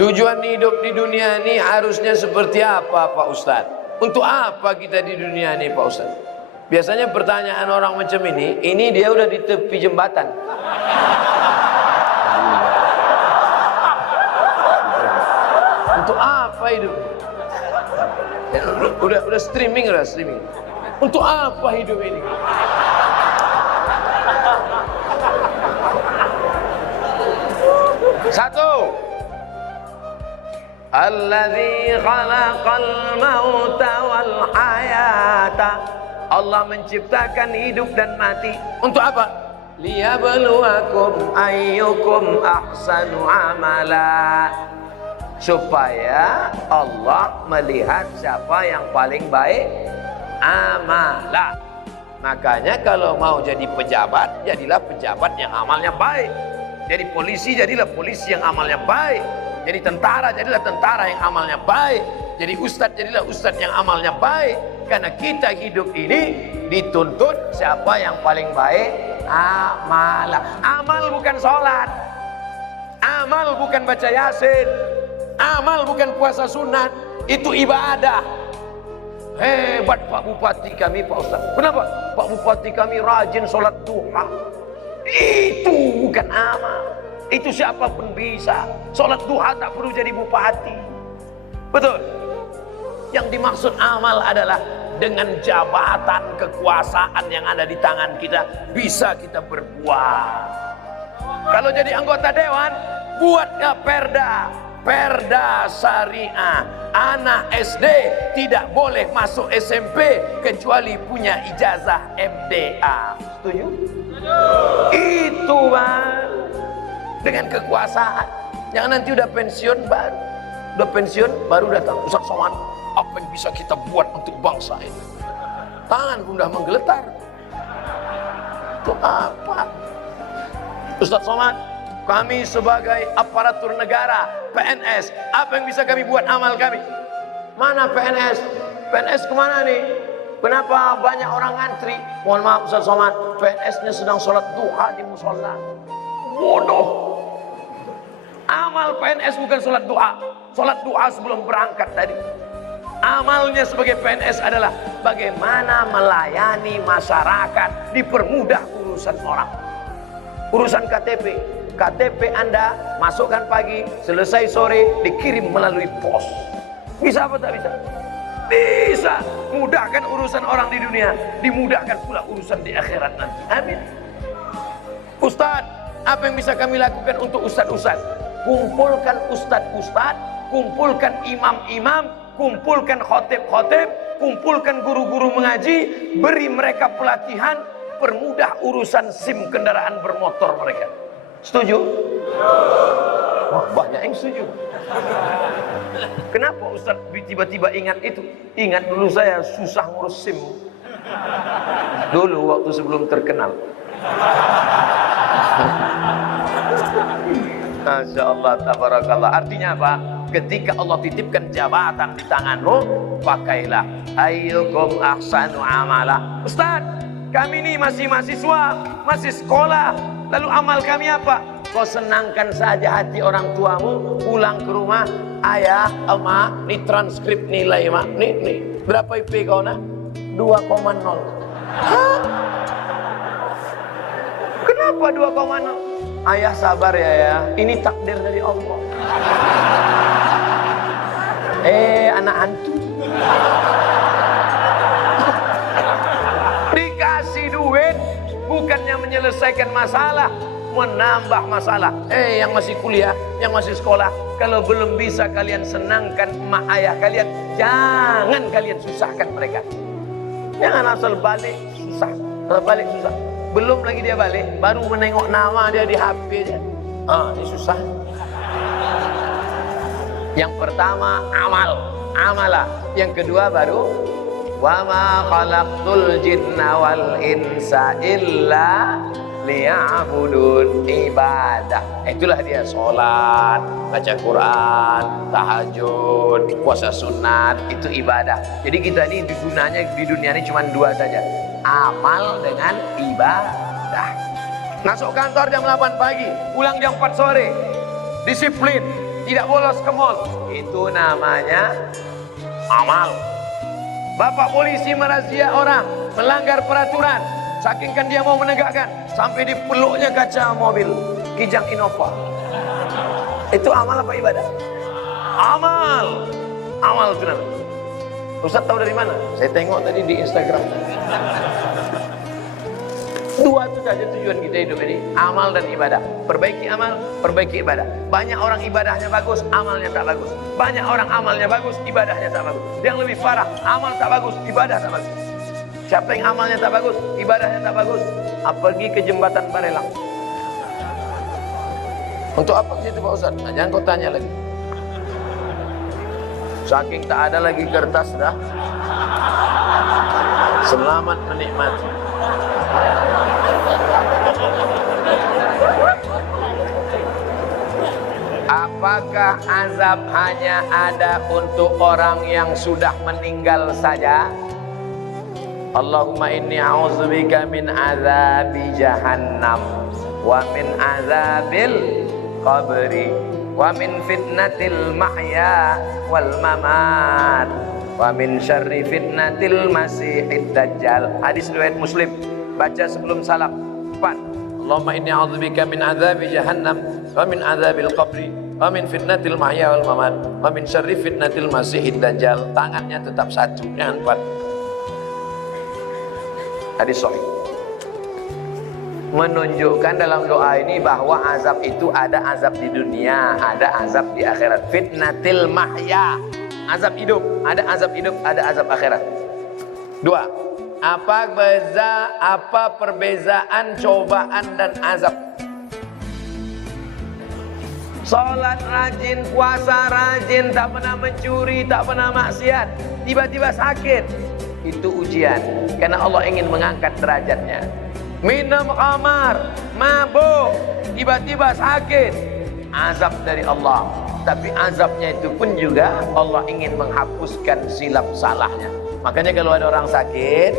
Tujuan hidup di dunia ini harusnya seperti apa Pak Ustadz? Untuk apa kita di dunia ini Pak Ustadz? Biasanya pertanyaan orang macam ini dia udah di tepi jembatan. Untuk apa hidup? Ya, udah streaming. Untuk apa hidup ini? Satu, alladzi khalaqal mauta wal hayata. Allah menciptakan hidup dan mati. Untuk apa? Liyabluwakum ayyukum ahsanu amala. Supaya Allah melihat siapa yang paling baik amala. Makanya kalau mau jadi pejabat, jadilah pejabat yang amalnya baik. Jadi polisi, jadilah polisi yang amalnya baik. Jadi tentara, jadilah tentara yang amalnya baik. Jadi ustadz, jadilah ustadz yang amalnya baik. Karena kita hidup ini dituntut siapa yang paling baik amala. Amal bukan sholat, amal bukan baca yasin, amal bukan puasa sunat. Itu ibadah. Hebat Pak Bupati kami Pak Ustaz. Kenapa? Pak Bupati kami rajin sholat duha. Itu bukan amal. Itu siapapun bisa. Sholat duha tak perlu jadi bupati. Betul. Yang dimaksud amal adalah dengan jabatan kekuasaan yang ada di tangan kita bisa kita berbuat. Kalau jadi anggota dewan, buatnya perda syariah. Anak SD tidak boleh masuk SMP kecuali punya ijazah MDA. Setuju? Itu Bang. Dengan kekuasaan. Jangan nanti udah pensiun baru datang Ustaz Somad, apa yang bisa kita buat untuk bangsa ini? Tangan bunda menggeletar. Itu apa? Ustaz Somad, kami sebagai aparatur negara, PNS, apa yang bisa kami buat amal kami? Mana PNS? PNS kemana nih? Kenapa banyak orang ngantri? Mohon maaf Ustaz Somad, PNS-nya sedang sholat duha di musola. Bodoh. Amal PNS bukan sholat duha. Sholat duha sebelum berangkat tadi. Amalnya sebagai PNS adalah bagaimana melayani masyarakat, dipermudah urusan orang. Urusan KTP. KTP Anda masukkan pagi, selesai sore, dikirim melalui pos. Bisa apa tak bisa? Bisa. Mudahkan urusan orang di dunia, dimudahkan pula urusan di akhirat nanti. Amin. Ustadz, apa yang bisa kami lakukan untuk ustadz-ustadz? Kumpulkan ustadz-ustadz, kumpulkan imam-imam, kumpulkan khotib-khotib, kumpulkan guru-guru mengaji, beri mereka pelatihan, permudah urusan SIM kendaraan bermotor mereka. Setuju? Wah, banyak yang setuju. Kenapa Ustadz tiba-tiba ingat itu? Ingat dulu saya susah ngurus SIM. Dulu waktu sebelum terkenal. Masya Allah, tabarakallah. Artinya apa? Ketika Allah titipkan jabatan di tanganmu, pakailah. Ayyukum ahsanu amala. Ustaz, kami ini masih mahasiswa, masih sekolah. Lalu amal kami apa? Kau senangkan saja hati orang tuamu, pulang ke rumah, ayah, emak, ini transkrip nilai mak, nih. Berapa IP kau nak? 2,0. Hah? Kenapa 2,0? Ayah sabar ya, ini takdir dari Allah. Anak hantu. Dikasih duit bukannya menyelesaikan masalah, menambah masalah. Yang masih kuliah, yang masih sekolah, kalau belum bisa kalian senangkan emak ayah kalian, jangan kalian susahkan mereka. Jangan asal balik susah. Belum lagi dia balik, baru menengok nama dia di HP dia. Ini susah. Yang pertama amalah. Yang kedua baru wa ma khalaqtul jinna wal insa illa liya'budun, ibadah. Itulah dia sholat, baca Quran, tahajud, puasa sunat, itu ibadah. Jadi kita ini di dunia ini cuma dua saja, amal dengan ibadah. Masuk kantor jam 8 pagi, pulang jam 4 sore. Disiplin, tidak bolos ke mall. Itu namanya amal. Bapak polisi merazia orang melanggar peraturan, saking kan dia mau menegakkan, sampai dipeluknya kaca mobil Kijang Innova. Itu amal apa ibadah? Amal. Amal itu namanya. Ustaz tahu dari mana? Saya tengok tadi di Instagram. Dua itu saja tujuan kita hidup ini, amal dan ibadah. Perbaiki amal, perbaiki ibadah. Banyak orang ibadahnya bagus, amalnya tak bagus. Banyak orang amalnya bagus, ibadahnya tak bagus. Yang lebih parah, amal tak bagus, ibadah tak bagus. Siapa yang amalnya tak bagus, ibadahnya tak bagus, pergi ke jembatan Barelang. Untuk apa ke situ Pak Ustaz? Nah, jangan kau tanya lagi. Saking tak ada lagi kertas dah. Selamat menikmati. Apakah azab hanya ada untuk orang yang sudah meninggal saja? Allahumma inni a'udzubika min azabi jahannam wa min azabil qabri wa min fitnatil mahya wal mamat wa min syarri fitnatil masihid dajjal. Hadis riwayat Muslim. Baca sebelum salam. 4. Allahumma inni a'udzubika min azabi jahannam wa min azabil qabri wa min fitnatil mahya wal mamat wa min syarri fitnatil masihid dajjal. Tangannya tetap satu, jangan 4. Hadis sahih. Menunjukkan dalam doa ini bahwa azab itu ada azab di dunia, ada azab di akhirat. Fitnatil mahya, azab hidup, ada azab hidup, ada azab akhirat. 2. Apa perbezaan cobaan dan azab? Salat rajin, puasa rajin, tak pernah mencuri, tak pernah maksiat, tiba-tiba sakit, itu ujian, karena Allah ingin mengangkat derajatnya. Minum khamar, mabuk, tiba-tiba sakit, azab dari Allah. Tapi azabnya itu pun juga Allah ingin menghapuskan silap salahnya. Makanya kalau ada orang sakit,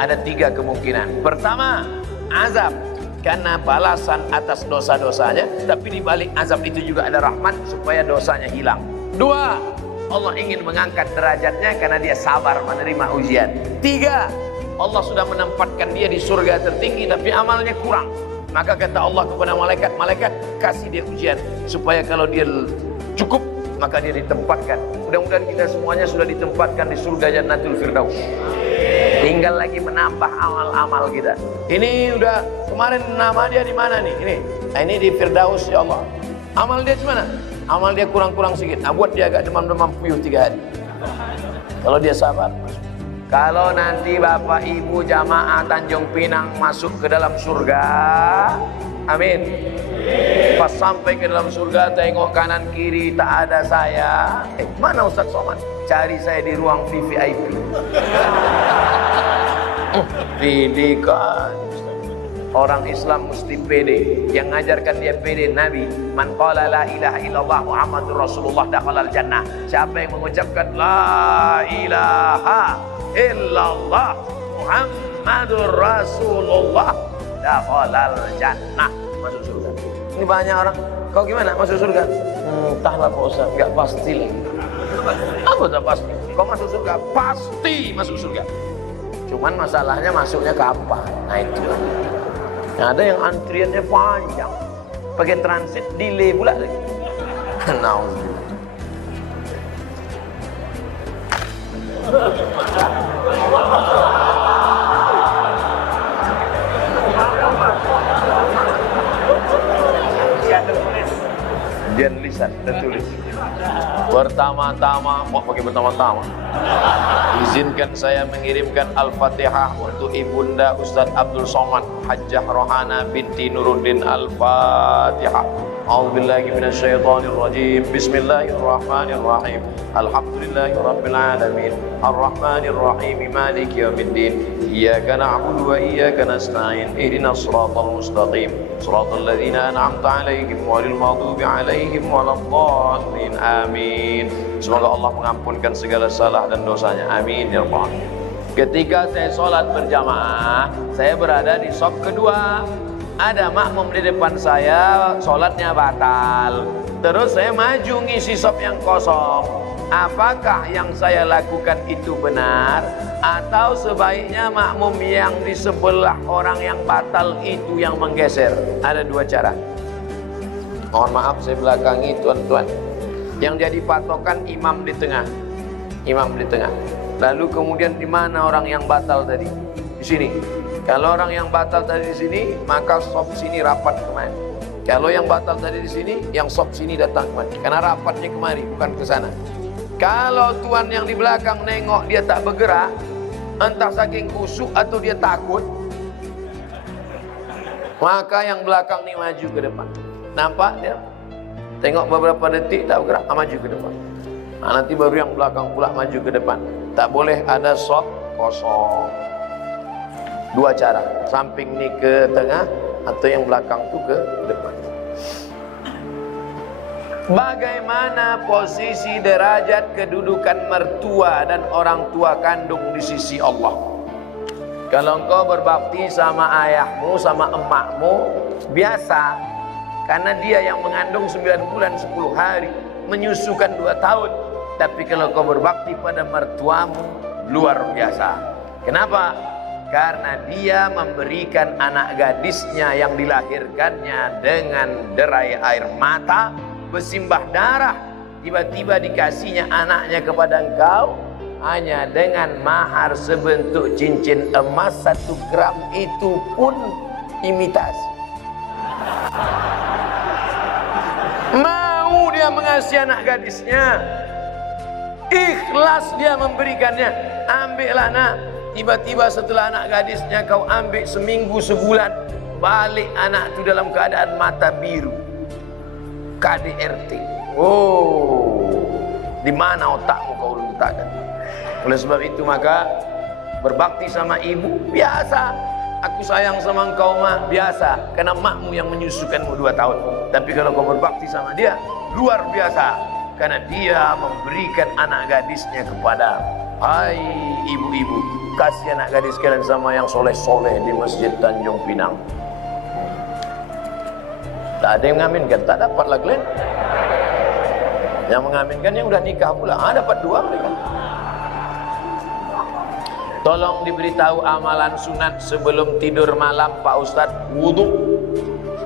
ada 3 kemungkinan. Pertama, azab karena balasan atas dosa-dosanya, tapi di balik azab itu juga ada rahmat supaya dosanya hilang. 2, Allah ingin mengangkat derajatnya karena dia sabar menerima ujian. 3, Allah sudah menempatkan dia di surga tertinggi tapi amalnya kurang. Maka kata Allah kepada malaikat, malaikat kasih dia ujian supaya kalau dia cukup maka dia ditempatkan. Mudah-mudahan kita semuanya sudah ditempatkan di surga Jannatul Firdaus. Tinggal lagi menambah amal-amal kita. Ini udah kemarin nama dia di mana nih? Ini di Firdaus ya Allah. Amal dia di mana? Amal dia kurang-kurang sedikit. Buat dia agak demam-demam puyuh 3 hari. Kalau dia sabar. Kalau nanti Bapak Ibu jamaah Tanjung Pinang masuk ke dalam surga, amin. Pas sampai ke dalam surga, tengok kanan kiri tak ada saya. Mana Ustaz Somad? Cari saya di ruang VVIP. Pede kan. Orang Islam mesti pede. Yang ngajarkan dia pede Nabi. Man qala la ilaha illallah Muhammadur Rasulullah dakhalal jannah. Siapa yang mengucapkan la ilaha illallah Muhammadur Rasulullah dakhalal jannah, masuk surga. Ini banyak orang, kau gimana masuk surga? Entahlah Pak Ustaz, enggak pasti. Apa tak pasti? Kau masuk surga, pasti masuk surga. Cuman masalahnya masuknya kapan? Nah itu. Nah, ada yang antriannya panjang, pakai transit delay pula lagi. Nauzubillah. Ujian lisan tertulis. Pertama-tama, mau pakai pertama-tama. Izinkan saya mengirimkan Al-Fatihah untuk Ibunda Ustaz Abdul Somad Hajjah Rohana binti Nuruddin. Al-Fatihah. A'udzubillahi minasyaitonir rajim. Bismillahirrahmanirrahim. Alhamdulillahirabbil alamin. Arrahmanir rahim. Maliki yaumiddin. Iyyaka na'budu wa iyyaka nasta'in. Ihdinas siratal mustaqim. Siratal ladzina an'amta 'alaihim ghairil maghdubi 'alaihim waladdallin. Amin. Semoga Allah mengampunkan segala salah dan dosanya. Amin ya rabbal alamin. Ketika saya sholat berjamaah, saya berada di shaf kedua. Ada makmum di depan saya, sholatnya batal. Terus saya maju ngisi sop yang kosong. Apakah yang saya lakukan itu benar, atau sebaiknya makmum yang di sebelah orang yang batal itu yang menggeser? Ada dua cara. Mohon maaf saya belakangi tuan-tuan. Yang jadi patokan imam di tengah. Imam di tengah. Lalu kemudian di mana orang yang batal tadi? Di sini. Kalau orang yang batal tadi di sini, maka sop sini rapat kemari. Kalau yang batal tadi di sini, yang sop sini datang kemari. Karena rapatnya kemari, bukan ke sana. Kalau tuan yang di belakang nengok dia tak bergerak, entah saking kusuk atau dia takut, maka yang belakang ni maju ke depan. Nampak dia? Tengok beberapa detik tak bergerak, maju ke depan. Nanti baru yang belakang pula maju ke depan. Tak boleh ada sop kosong. Dua cara, samping ni ke tengah atau yang belakang tu ke depan. Bagaimana posisi derajat kedudukan mertua dan orang tua kandung di sisi Allah? Kalau engkau berbakti sama ayahmu, sama emakmu, biasa. Karena dia yang mengandung 9 bulan 10 hari, menyusukan 2 tahun. Tapi kalau kau berbakti pada mertuamu, luar biasa. Kenapa? Karena dia memberikan anak gadisnya yang dilahirkannya dengan derai air mata, bersimbah darah, tiba-tiba dikasihnya anaknya kepada engkau hanya dengan mahar sebentuk cincin emas 1 gram, itu pun imitasi. Mau dia mengasihi anak gadisnya, ikhlas dia memberikannya. Ambillah nak. Tiba-tiba setelah anak gadisnya kau ambil seminggu sebulan, balik anak itu dalam keadaan mata biru, KDRT. Oh, di mana otakmu kau letakkan? Oleh sebab itu maka berbakti sama ibu biasa. Aku sayang sama engkau mah biasa, karena makmu yang menyusukanmu 2 tahun. Tapi kalau kau berbakti sama dia, luar biasa, karena dia memberikan anak gadisnya kepada. Hai ibu-ibu, kasih anak gadis kalian sama yang soleh-soleh di Masjid Tanjung Pinang. Tak ada yang mengaminkan, tak dapat lah kalian. Yang mengaminkan yang udah nikah pula, dapat 2 mereka. Tolong diberitahu amalan sunat sebelum tidur malam Pak Ustadz. Wudhu.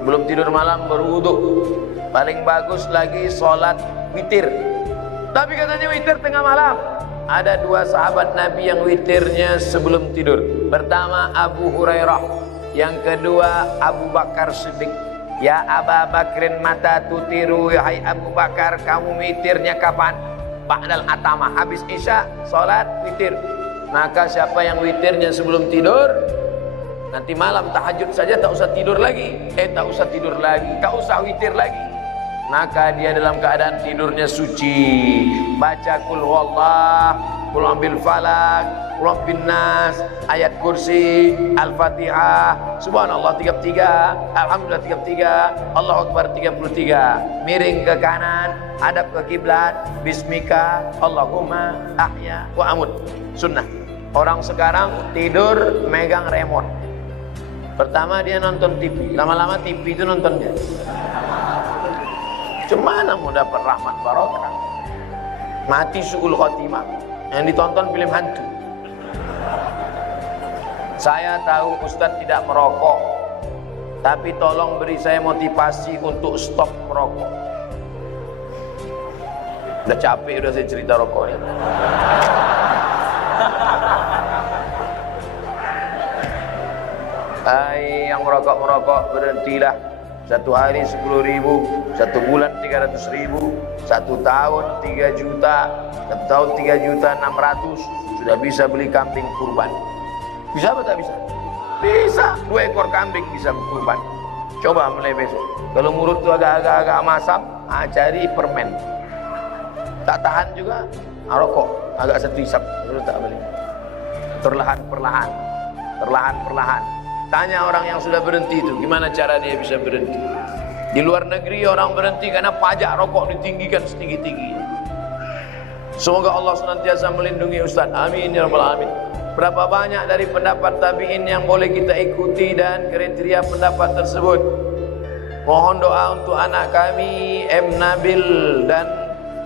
Sebelum tidur malam berwudhu. Paling bagus lagi sholat witir. Tapi katanya witir tengah malam. Ada 2 sahabat Nabi yang witirnya sebelum tidur. Pertama Abu Hurairah, yang kedua Abu Bakar Siddiq. Ya Aba Bakrin mata tutiru, hai Abu Bakar, kamu witirnya kapan? Ba'dal atama, habis isya salat witir. Maka siapa yang witirnya sebelum tidur, nanti malam tahajud saja tak usah tidur lagi. Tak usah tidur lagi, tak usah witir lagi. Maka dia dalam keadaan tidurnya suci. Baca kul huwallah, kul ambil falak, kul ambil nas, ayat kursi, al-fatihah, subhanallah 33, alhamdulillah 33, Allahu akbar 33. Miring ke kanan, hadap ke kiblat, bismika Allahumma ahya wa amut. Sunnah. Orang sekarang tidur megang remote. Pertama dia nonton TV, lama-lama TV itu nonton dia. Cemana mau dapat rahmat barokah? Mati su'ul khotimah. Yang ditonton film hantu. Saya tahu Ustadz tidak merokok, tapi tolong beri saya motivasi untuk stop merokok. Udah capek udah saya cerita rokok ini. Hai yang merokok berhentilah. 1 hari 10.000, 1 bulan 300.000, 1 tahun 3 juta, 1 tahun 3.600.000, sudah bisa beli kambing kurban. Bisa apa tak bisa? Bisa, 2 ekor kambing bisa kurban. Coba mulai besok. Kalau mulut itu agak masam, cari permen. Tak tahan juga, rokok agak 1 isap, terus tak beli. Perlahan-perlahan. Tanya orang yang sudah berhenti itu, gimana cara dia bisa berhenti? Di luar negeri orang berhenti karena pajak rokok ditinggikan setinggi-tingginya. Semoga Allah senantiasa melindungi Ustaz. Amin ya rabbal alamin. Berapa banyak dari pendapat tabi'in yang boleh kita ikuti dan kriteria pendapat tersebut? Mohon doa untuk anak kami M. Nabil dan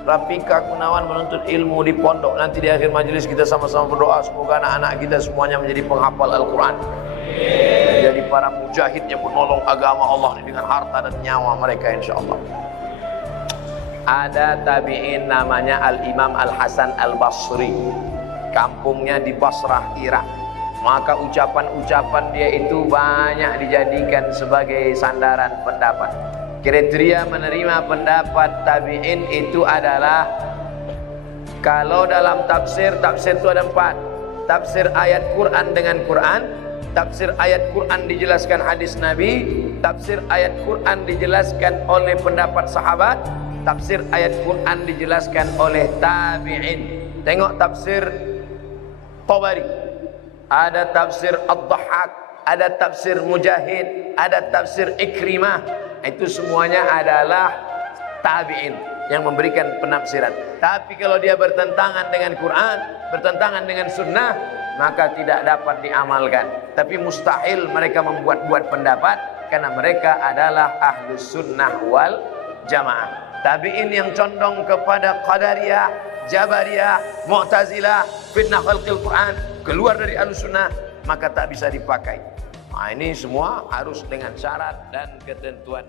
Rafika Gunawan menuntut ilmu di pondok. Nanti di akhir majelis kita sama-sama berdoa semoga anak-anak kita semuanya menjadi penghafal Al-Quran, menjadi para mujahid yang menolong agama Allah dengan harta dan nyawa mereka insyaallah. Ada tabi'in namanya Al-Imam Al-Hasan Al-Basri, kampungnya di Basrah, Irak. Maka ucapan-ucapan dia itu banyak dijadikan sebagai sandaran pendapat. Kriteria menerima pendapat tabi'in itu adalah, kalau dalam tafsir itu ada 4. Tafsir ayat Quran dengan Quran, tafsir ayat Quran dijelaskan hadis Nabi, tafsir ayat Quran dijelaskan oleh pendapat sahabat, tafsir ayat Quran dijelaskan oleh tabi'in. Tengok tafsir Tabari, ada tafsir Ad-Dhahhak, ada tafsir Mujahid, ada tafsir Ikrimah. Itu semuanya adalah tabi'in yang memberikan penafsiran. Tapi kalau dia bertentangan dengan Quran, bertentangan dengan sunnah, maka tidak dapat diamalkan. Tapi mustahil mereka membuat-buat pendapat, karena mereka adalah ahlus sunnah wal jamaah. Tabi'in yang condong kepada Qadariyah, Jabariyah, Mu'tazilah, fitnah khalqil Quran, keluar dari Ahlussunnah, maka tak bisa dipakai. Nah, ini semua harus dengan syarat dan ketentuan